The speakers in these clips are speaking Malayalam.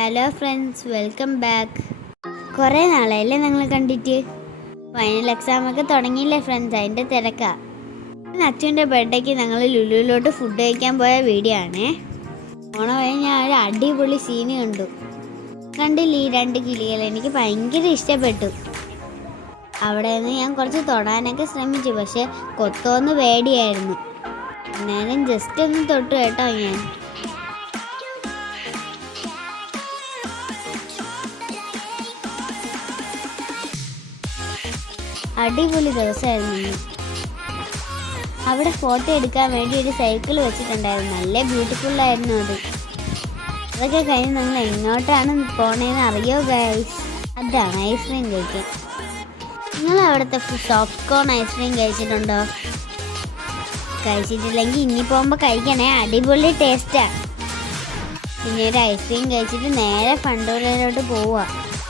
Hello friends, welcome back. കുറേ നാളായില്ലേ ഞങ്ങൾ കണ്ടിട്ട്. ഫൈനൽ എക്സാമൊക്കെ തുടങ്ങിയില്ലേ ഫ്രണ്ട്സ്, അതിൻ്റെ തിരക്കാ. അച്ഛൻ്റെ ബർത്ത്ഡേക്ക് ഞങ്ങൾ ലുലുവിലോട്ട് ഫുഡ് കഴിക്കാൻ പോയ വീഡിയോ ആണേ. ഓണ വഴി ഞാൻ ഒരു അടിപൊളി സീന് കണ്ടില്ലേ ഈ 2 കിളികൾ. എനിക്ക് ഭയങ്കര ഇഷ്ടപ്പെട്ടു. അവിടെ നിന്ന് ഞാൻ കുറച്ച് തൊടാനൊക്കെ ശ്രമിച്ചു, പക്ഷെ കൊത്തോന്ന് പേടിയായിരുന്നു. എന്നാലും ജസ്റ്റ് ഒന്ന് തൊട്ടു കേട്ടോ ഞാൻ. അടിപൊളി ദിവസമായിരുന്നു. അവിടെ ഫോട്ടോ എടുക്കാൻ വേണ്ടി ഒരു സൈക്കിൾ വെച്ചിട്ടുണ്ടായിരുന്നു. നല്ല ബ്യൂട്ടിഫുള്ളായിരുന്നു അത്. അതൊക്കെ കഴിഞ്ഞ് നമ്മൾ എങ്ങോട്ടാണ് പോണേന്ന് അറിയോ ഗൈസ്? അതാണ് ഐസ്ക്രീം കഴിക്കാൻ. നിങ്ങൾ അവിടുത്തെ സോഫ്റ്റ് കോൺ ഐസ്ക്രീം കഴിച്ചിട്ടുണ്ടോ? കഴിച്ചിട്ടില്ലെങ്കിൽ ഇനി പോകുമ്പോൾ കഴിക്കണേ, അടിപൊളി ടേസ്റ്റാണ്. പിന്നെ ഒരു ഐസ്ക്രീം കഴിച്ചിട്ട് നേരെ ഫണ്ടൂറിലോട്ട് പോവുക.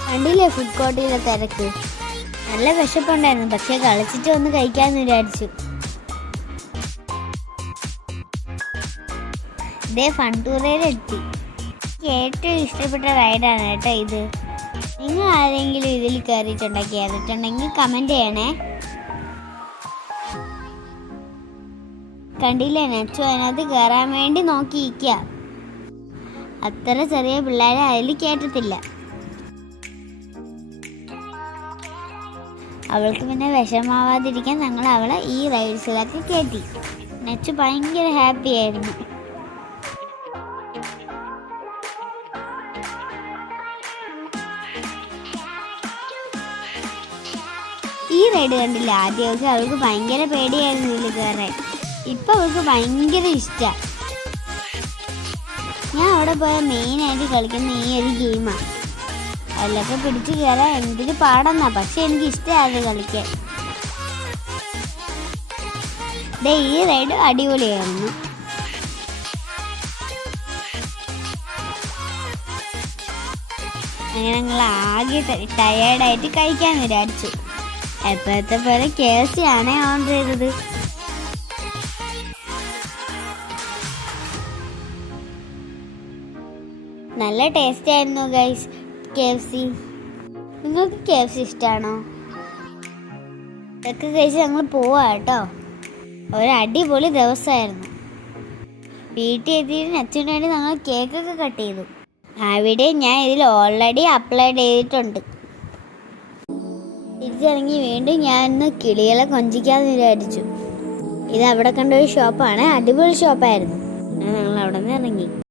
കണ്ടില്ലേ ഫുഡ് കോർട്ടിലെ തിരക്ക്? നല്ല വിശപ്പുണ്ടായിരുന്നു, പക്ഷെ കളിച്ചിട്ട് ഒന്ന് കഴിക്കാമെന്ന് വിചാരിച്ചു. ഇതേ ഫണ്ടൂറയിലെത്തി. എനിക്ക് ഏറ്റവും ഇഷ്ടപ്പെട്ട റൈഡാണ് കേട്ടോ ഇത്. നിങ്ങൾ ആരെങ്കിലും ഇതിൽ കയറിയിട്ടുണ്ടെങ്കിൽ കമൻറ്റ് ചെയ്യണേ. കണ്ടില്ലേ, നെച്ചു അതിനകത്ത് കയറാൻ വേണ്ടി നോക്കിയിരിക്കുക. അത്ര ചെറിയ പിള്ളേരെ അതിൽ കയറ്റത്തില്ല. അവൾക്ക് പിന്നെ വിഷമാവാതിരിക്കാൻ ഞങ്ങൾ അവളെ ഈ റൈഡ്സിലൊക്കെ കയറ്റി. നെച്ചു ഭയങ്കര ഹാപ്പി ആയിരുന്നു. ഈ റൈഡ് കണ്ടില്ല, ആദ്യമൊക്കെ അവൾക്ക് ഭയങ്കര പേടിയായിരുന്നു ഇതിൽ കയറാൻ. ഇപ്പം അവൾക്ക് ഭയങ്കര ഇഷ്ടമാണ്. ഞാൻ അവിടെ പോയ മെയിനായിട്ട് കളിക്കുന്ന ഈ ഒരു ഗെയിമാണ്. അതിലൊക്കെ പിടിച്ച് കയറാൻ എന്തൊരു പാടെന്നാ, പക്ഷെ എനിക്ക് ഇഷ്ടമാണ് കളിക്കാൻ. ഈ റൈഡ് അടിപൊളിയായിരുന്നു. അങ്ങനെ ഞങ്ങൾ ആകെ ടയേർഡായിട്ട് കഴിക്കാൻ വിചാരിച്ചു. എപ്പോഴത്തെ പോലെ KFC ആണ് ഓർഡർ ചെയ്തത്. നല്ല ടേസ്റ്റ് ആയിരുന്നു ഗൈസ് KFC. നിങ്ങൾക്ക് KFC ഇഷ്ടമാണോ? ഇതൊക്കെ കഴിച്ച് ഞങ്ങൾ പോവാ കേട്ടോ. ഒരു അടിപൊളി ദിവസമായിരുന്നു. വീട്ടിൽ എത്തിയിട്ട് അച്ഛന് വേണ്ടി ഞങ്ങൾ കേക്കൊക്കെ കട്ട് ചെയ്തു. ആ വീഡിയോ ഞാൻ ഇതിൽ ഓൾറെഡി അപ്ലോഡ് ചെയ്തിട്ടുണ്ട്. തിരിച്ചിറങ്ങി വീണ്ടും ഞാൻ ഇന്ന് കിളികളെ കൊഞ്ചിക്കാമെന്ന് വിചാരിച്ചു. ഇത് അവിടെ കണ്ട ഒരു ഷോപ്പാണ്, അടിപൊളി ഷോപ്പായിരുന്നു. ഞങ്ങൾ അവിടെ നിന്ന് ഇറങ്ങി.